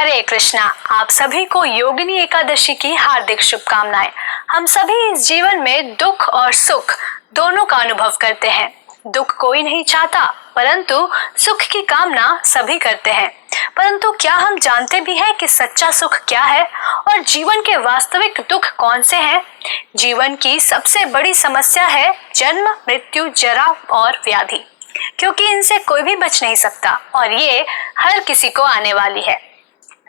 हरे कृष्णा। आप सभी को योगिनी एकादशी की हार्दिक शुभकामनाएं। हम सभी इस जीवन में दुख और सुख दोनों का अनुभव करते हैं। दुख कोई नहीं चाहता, परंतु सुख की कामना सभी करते हैं। परंतु क्या हम जानते भी हैं कि सच्चा सुख क्या है और जीवन के वास्तविक दुख कौन से हैं? जीवन की सबसे बड़ी समस्या है जन्म, मृत्यु, जरा और व्याधि, क्योंकि इनसे कोई भी बच नहीं सकता और ये हर किसी को आने वाली है।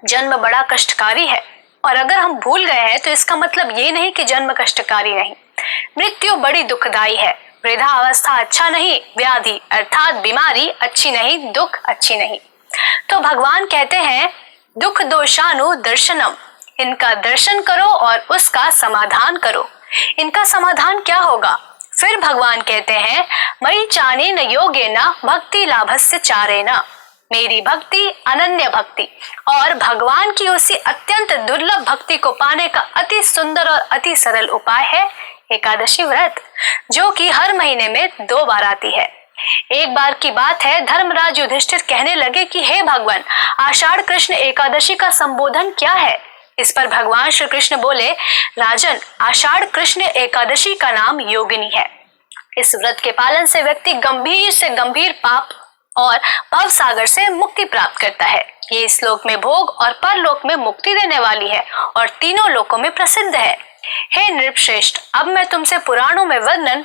जन्म बड़ा कष्टकारी है और अगर हम भूल गए हैं तो इसका मतलब ये नहीं कि जन्म कष्टकारी नहीं। मृत्यु बड़ी दुखदाई है। वृद्धा अवस्था अच्छा नहीं, व्याधि अर्थात बीमारी अच्छी नहीं, दुख अच्छी नहीं। तो भगवान कहते हैं दुख दोषानु दर्शनम, इनका दर्शन करो और उसका समाधान करो। इनका समाधान क्या होगा? फिर भगवान कहते हैं मयि चानेन योगेन भक्ति लाभस्य चारेण, मेरी भक्ति अनन्य भक्ति और भगवान की उसी अत्यंत दुर्लभ भक्ति को पाने का अति सुंदर और अति सरल उपाय है एकादशी व्रत, जो कि हर महीने में 2 बार आती है। एक बार की बात है, धर्मराज युधिष्ठिर कहने लगे कि हे भगवान, आषाढ़ कृष्ण एकादशी का संबोधन क्या है? इस पर भगवान श्री कृष्ण बोले, राजन, आषाढ़ कृष्ण एकादशी का नाम योगिनी है। इस व्रत के पालन से व्यक्ति गंभीर से गंभीर पाप और भव सागर से मुक्ति प्राप्त करता है। ये इस लोक में भोग और परलोक में मुक्ति देने वाली है और तीनों लोकों में प्रसिद्ध है। हे नृपश्रेष्ठ, अब मैं तुमसे पुराणों में वर्णन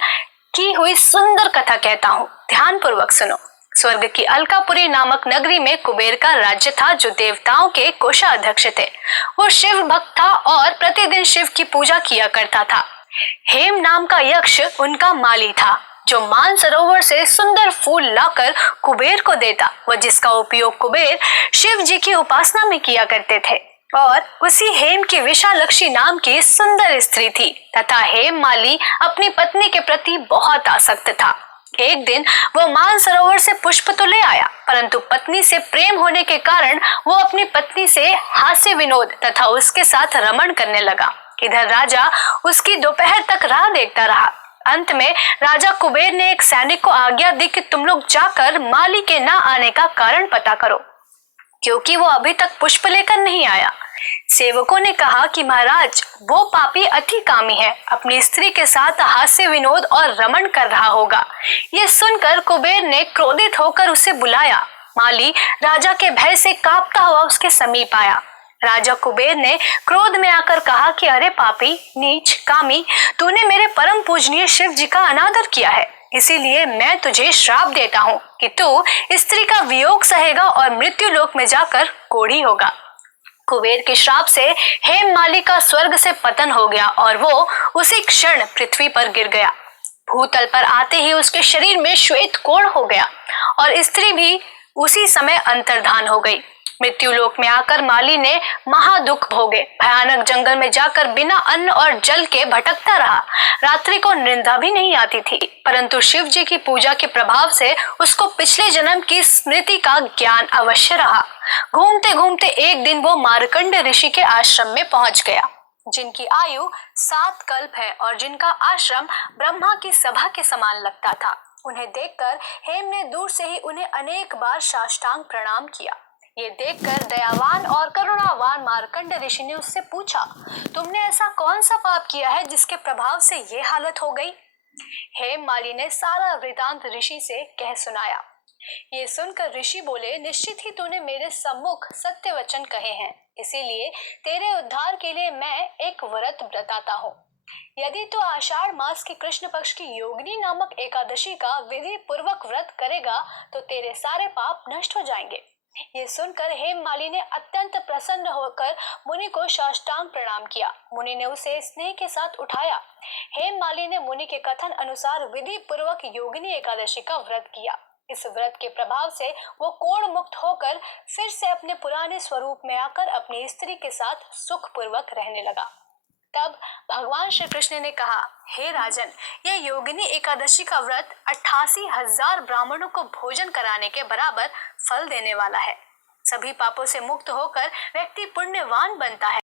की हुई सुंदर कथा कहता हूँ, ध्यान पूर्वक सुनो। स्वर्ग की अलकापुरी नामक नगरी में कुबेर का राज्य था, जो देवताओं के कोषाध्यक्ष थे। वो शिव भक्त था और प्रतिदिन शिव की पूजा किया करता था। हेम नाम का यक्ष उनका माली था, जो मानसरोवर से सुंदर फूल लाकर कुबेर को देता, व जिसका उपयोग कुबेर शिव जी की उपासना में किया करते थे। और उसी हेम की विशालक्षी नाम की सुंदर स्त्री थी तथा हेम माली अपनी पत्नी के प्रति बहुत आसक्त था। एक दिन वो मानसरोवर से पुष्प तो ले आया, परंतु पत्नी से प्रेम होने के कारण वो अपनी पत्नी से हास्य विनोद तथा उसके साथ रमण करने लगा। इधर राजा उसकी दोपहर तक राह देखता रहा। अंत में राजा कुबेर ने एक सैनिक को आज्ञा दी कि तुम लोग जाकर माली के न आने का कारण पता करो, क्योंकि वो अभी तक पुष्प लेकर नहीं आया। सेवकों ने कहा कि महाराज, वो पापी अति कामी है, अपनी स्त्री के साथ हास्य विनोद और रमण कर रहा होगा। ये सुनकर कुबेर ने क्रोधित होकर उसे बुलाया। माली राजा के भय से कांपता हुआ उसके समीप आया। राजा कुबेर ने क्रोध में आकर कहा कि अरे पापी, नीच, कामी, तूने मेरे परम पूजनीय शिव जी का अनादर किया है, इसीलिए मैं तुझे श्राप देता हूँ कि तू स्त्री का वियोग सहेगा और मृत्यु लोक में जाकर कोढ़ी होगा। कुबेर के श्राप से हेम माली का स्वर्ग से पतन हो गया और वो उसी क्षण पृथ्वी पर गिर गया। भूतल पर आते ही उसके शरीर में श्वेत कोढ़ हो गया और स्त्री भी उसी समय अंतर्धान हो गई। मृत्यु लोक में आकर माली ने महादुख भोगे। भयानक जंगल में जाकर बिना अन्न और जल के भटकता रहा। रात्रि को निंदा भी नहीं आती थी, परंतु शिव जी की पूजा के प्रभाव से उसको पिछले जन्म की स्मृति का ज्ञान अवश्य रहा। घूमते घूमते एक दिन वो मार्कंड ऋषि के आश्रम में पहुंच गया, जिनकी आयु 7 कल्प है और जिनका आश्रम ब्रह्मा की सभा के समान लगता था। उन्हें देखकर हेम ने दूर से ही उन्हें अनेक बार साष्टांग प्रणाम किया। ये देखकर दयावान और करुणावान मार्कंड ऋषि ने उससे पूछा, तुमने ऐसा कौन सा पाप किया है जिसके प्रभाव से ये हालत हो गई? हेम माली ने सारा वृतांत ऋषि से कह सुनाया। ये सुनकर ऋषि बोले, निश्चित ही तूने मेरे सम्मुख सत्य वचन कहे हैं, इसीलिए तेरे उद्धार के लिए मैं एक व्रत बताता हूँ। यदि तू आषाढ़ मास की कृष्ण पक्ष की योगिनी नामक एकादशी का विधि पूर्वक व्रत करेगा तो तेरे सारे पाप नष्ट हो जाएंगे। ये सुनकर हेम माली ने अत्यंत प्रसन्न होकर मुनि को साष्टांग प्रणाम किया। मुनि ने उसे स्नेह के साथ उठाया। हेम माली ने मुनि के कथन अनुसार विधि पूर्वक योगिनी एकादशी का व्रत किया। इस व्रत के प्रभाव से वो कोढ़ मुक्त होकर फिर से अपने पुराने स्वरूप में आकर अपनी स्त्री के साथ सुख पूर्वक रहने लगा। तब भगवान श्री कृष्ण ने कहा, हे राजन, यह योगिनी एकादशी का व्रत 88,000 ब्राह्मणों को भोजन कराने के बराबर फल देने वाला है। सभी पापों से मुक्त होकर व्यक्ति पुण्यवान बनता है।